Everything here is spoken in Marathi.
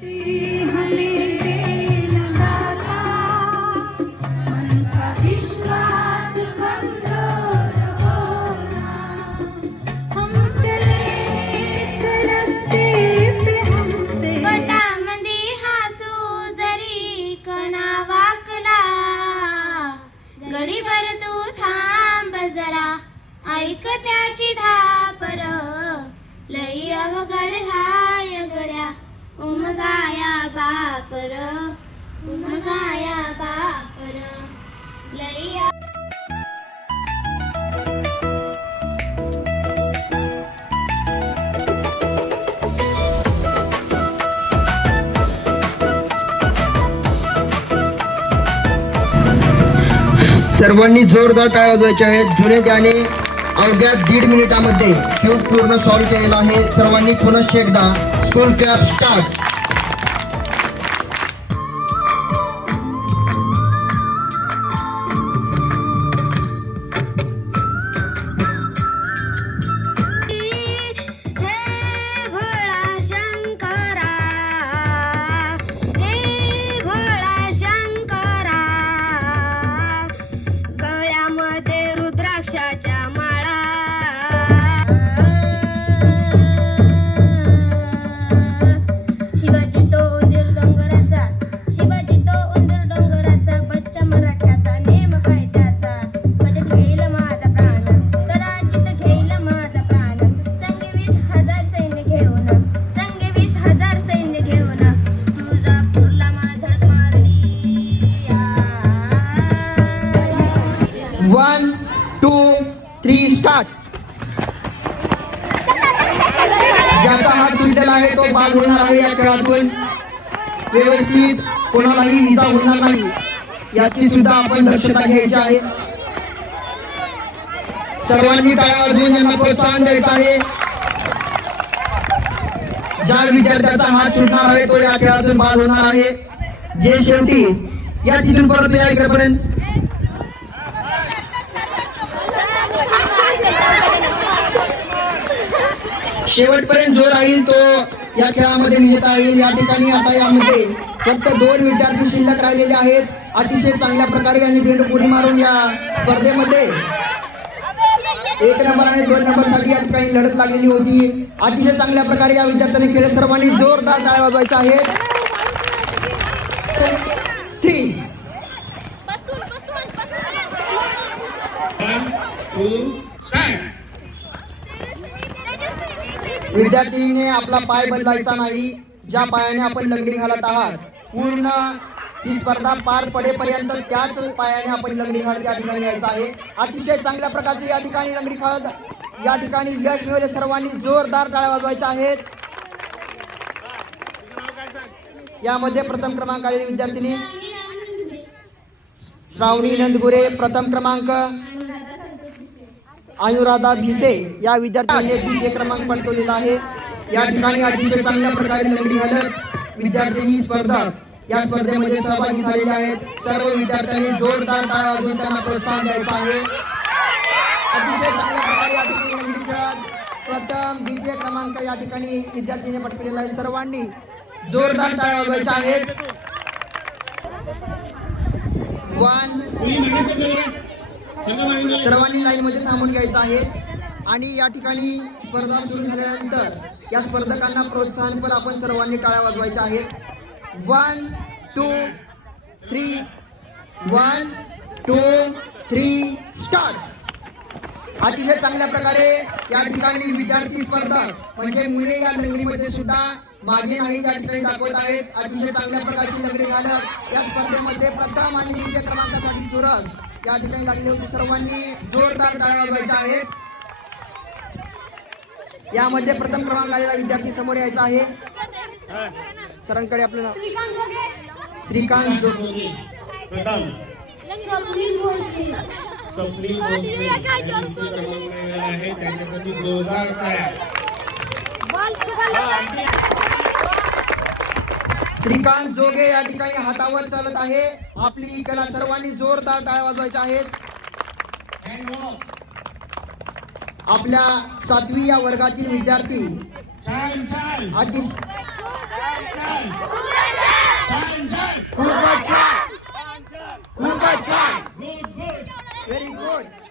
गडीभर तू थांब जरा, ऐक त्याची धापर, लई अवघड हाय गड्या, उमगाया बापर, उमगाया बापर, लई सर्वांनी जोरदार टाळ्या वाजवायच्या आहेत. जुने त्याने अवघ्या 1.5 मिनिटामध्ये क्यूब पूर्ण सॉल्व्ह केलेला आहे. सर्वांनी पुनश्च एकदा स्कूल क्लॅप स्टार्ट. ज्याचा हात सुटलेला आहे तो बाद होणार आहे. या खेळातून व्यवस्थित कोणालाही इजा होणार नाही याची सुद्धा आपण दक्षता घ्यायची आहे. सर्वांनी टाळ्या वाजवून यांना प्रोत्साहन द्यायचं आहे. ज्या विद्यार्थ्याचा हात सुटणार आहे तो या खेळातून बाद होणार आहे. जे शेवटी या तिथून परत या इकडेपर्यंत शेवटपर्यंत जो राहील तो या खेळामध्ये विजेता येईल. या ठिकाणी आता यामध्ये फक्त 2 विद्यार्थी शिल्लक राहिलेले आहेत. अतिशय चांगल्या प्रकारे यांनी बेंड उडी मारून या स्पर्धेमध्ये 1 नंबर आणि 2 नंबर साठी या ठिकाणी लढत लागलेली होती. अतिशय चांगल्या प्रकारे या विद्यार्थ्यांनी खेळ. सर्वांनी जोरदार टाळ्या वाजवायच्या आहेत. 3 विद्यार्थीने आपला पाय बदलायचा नाही. ज्या पायाने आपण लंगडी घालत आहात पूर्ण ही स्पर्धा पार पडेपर्यंत त्याच पायाने आपण लंगडी घालत या ठिकाणी यायचं आहे. अतिशय चांगल्या प्रकारचे या ठिकाणी लंगडी घालत या ठिकाणी यश मिळवले. सर्वांनी जोरदार टाळ्या वाजवायच्या आहेत. यामध्ये प्रथम क्रमांक आलेली विद्यार्थिनी श्रावणी नंदगुरे, प्रथम क्रमांक अनुराधा भिसे या विद्यार्थ्यांनी 2 क्रमांक पटकावलेला आहे. या ठिकाणी अतिशय चांगल्या प्रकारे लंगडी घालत विद्यार्थ्यांनी स्पर्धा या स्पर्धेमध्ये सहभागी झालेले आहेत. सर्व विद्यार्थ्यांनी जोरदार टाळ्या वाजवून त्यांना प्रोत्साहन द्यायचं आहे. अतिशय चांगल्या प्रकारे या ठिकाणी लंगडी खेळत प्रथम 2 क्रमांक या ठिकाणी विद्यार्थ्यांनी पटकावलेला आहे. सर्वांनी जोरदार टाळ्या वाजवायच्या आहेत. 1 सर्वांनी लाईन मध्ये थांबून घ्यायचं आहे. आणि या ठिकाणी स्पर्धा सुरू झाल्यानंतर या स्पर्धकांना प्रोत्साहन पण आपण सर्वांनी टाळ्या वाजवायच्या आहेत. 1 2 3 1 2 3 स्टार्ट. अतिशय चांगल्या प्रकारे या ठिकाणी विद्यार्थी स्पर्धा म्हणजे मुले या लंगडीमध्ये सुद्धा मागे नाही या ठिकाणी दाखवत आहेत. अतिशय चांगल्या प्रकारची लंगडी घालत या स्पर्धेमध्ये प्रथम आणि 2 क्रमांकासाठी चुरस या ठिकाणी लागली होती. सर्वांनी जोरदार टाळ्या वाजवायच्या आहेत. यामध्ये प्रथम क्रमांक आलेला विद्यार्थी समोर यायचा आहे. सरांकडे आपलं नाव श्रीकांत जोगे, स्वप्नील भोसले आहे. त्यांच्यासाठी जोरदार टाळ्या. श्रीकांत जोगे या ठिकाणी हातावर चालत आहे. आपली ही कला सर्वांनी जोरदार टाळ्या वाजवायच्या आहेत. आपल्या 7वी या वर्गातील विद्यार्थी व्हेरी गुड.